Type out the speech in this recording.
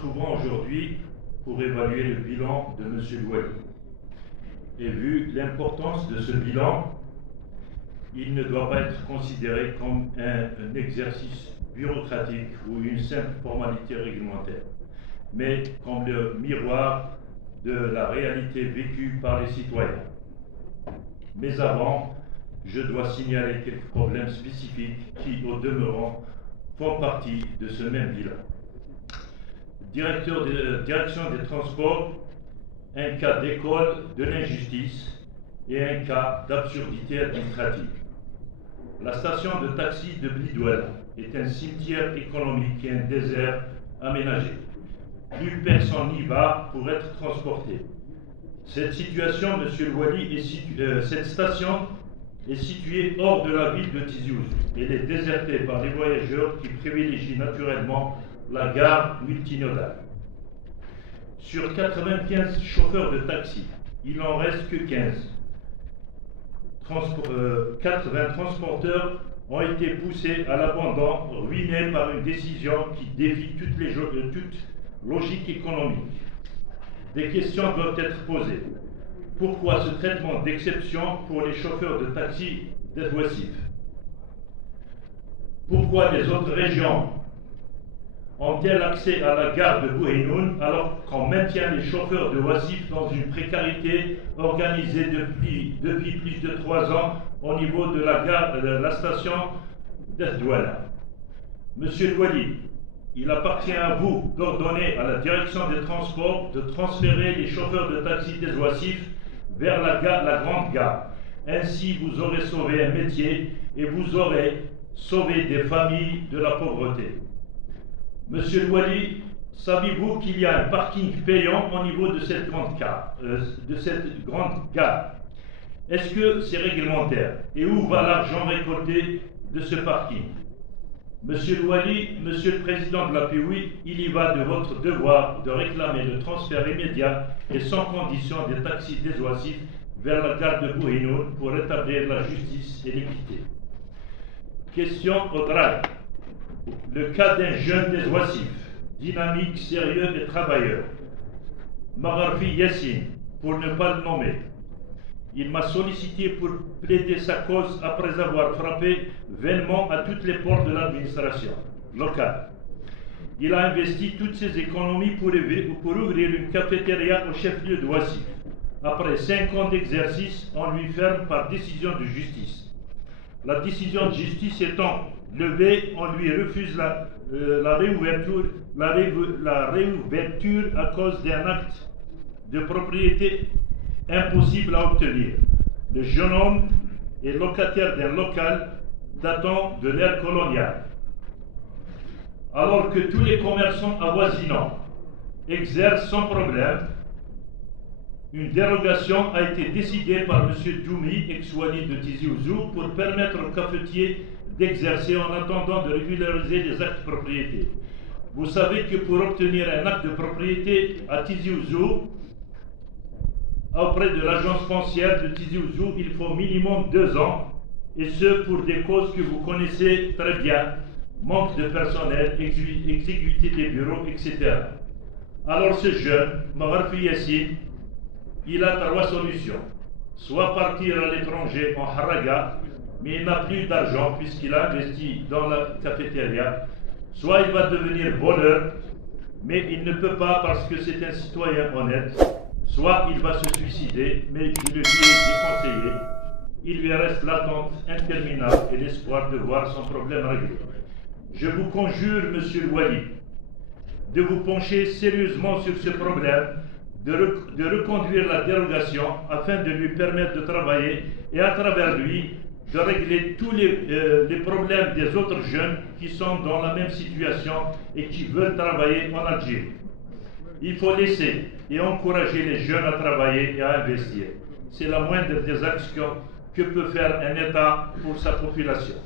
retrouvons aujourd'hui pour évaluer le bilan de M. Louali. Et vu l'importance de ce bilan, il ne doit pas être considéré comme un exercice bureaucratique ou une simple formalité réglementaire, mais comme le miroir de la réalité vécue par les citoyens. Mais avant, je dois signaler quelques problèmes spécifiques qui, au demeurant, font partie de ce même bilan. Direction des transports, un cas d'école de l'injustice et un cas d'absurdité administrative. La station de taxi de Blidouel est un cimetière économique et un désert aménagé. Plus personne n'y va pour être transporté. Cette situation, M. Louali, cette station est située hors de la ville de Tizi Ouzou. Elle est désertée par les voyageurs qui privilégient naturellement la gare multimodale. Sur 95 chauffeurs de taxi, il n'en reste que 15. 80 transporteurs ont été poussés à l'abandon, ruinés par une décision qui défie toute logique économique. Des questions doivent être posées. Pourquoi ce traitement d'exception pour les chauffeurs de taxi désoissifs? Pourquoi les autres régions ont-elles accès à la gare de Bouhenoun alors qu'on maintient les chauffeurs de Ouassif dans une précarité organisée depuis plus de 3 ans au niveau de la station d'Esdouala? Monsieur Louali, il appartient à vous d'ordonner à la direction des transports de transférer les chauffeurs de taxi des Ouassif vers la grande gare. Ainsi, vous aurez sauvé un métier et vous aurez sauvé des familles de la pauvreté. Monsieur Louali, savez-vous qu'il y a un parking payant au niveau de cette grande gare? Est-ce que c'est réglementaire? Et où va l'argent récolté de ce parking? Monsieur Louali, Monsieur le Président de la POUI, il y va de votre devoir de réclamer le transfert immédiat et sans condition des taxis des Ouassif vers la gare de Bouhenoun pour rétablir la justice et l'équité. Question au drague. Le cas d'un jeune des Ouassif, dynamique, sérieux et travailleur, Magharfi Yassine, pour ne pas le nommer. Il m'a sollicité pour plaider sa cause après avoir frappé vainement à toutes les portes de l'administration locale. Il a investi toutes ses économies pour ouvrir une cafétéria au chef-lieu de Ouassif. Après 5 ans d'exercice, on lui ferme par décision de justice. La décision de justice étant levée, on lui refuse la réouverture à cause d'un acte de propriété impossible à obtenir. Le jeune homme est locataire d'un local datant de l'ère coloniale. Alors que tous les commerçants avoisinants exercent sans problème, une dérogation a été décidée par M. Doumi, ex-wali de Tizi Ouzou, pour permettre aux cafetiers d'exercer en attendant de régulariser les actes de propriété. Vous savez que pour obtenir un acte de propriété à Tizi Ouzou, auprès de l'agence foncière de Tizi Ouzou, il faut minimum 2 ans, et ce pour des causes que vous connaissez très bien, manque de personnel, exiguïté des bureaux, etc. Alors ce jeune, Magharfi Yassine, il a 3 solutions. Soit partir à l'étranger en haraga, mais il n'a plus d'argent puisqu'il a investi dans la cafétéria. Soit il va devenir voleur, mais il ne peut pas parce que c'est un citoyen honnête. Soit il va se suicider, mais je le lui ai déconseillé. Il lui reste l'attente interminable et l'espoir de voir son problème réglé. Je vous conjure, Monsieur Louali, de vous pencher sérieusement sur ce problème, de reconduire la dérogation afin de lui permettre de travailler et à travers lui de régler tous les problèmes des autres jeunes qui sont dans la même situation et qui veulent travailler en Algérie. Il faut laisser et encourager les jeunes à travailler et à investir. C'est la moindre des actions que peut faire un État pour sa population.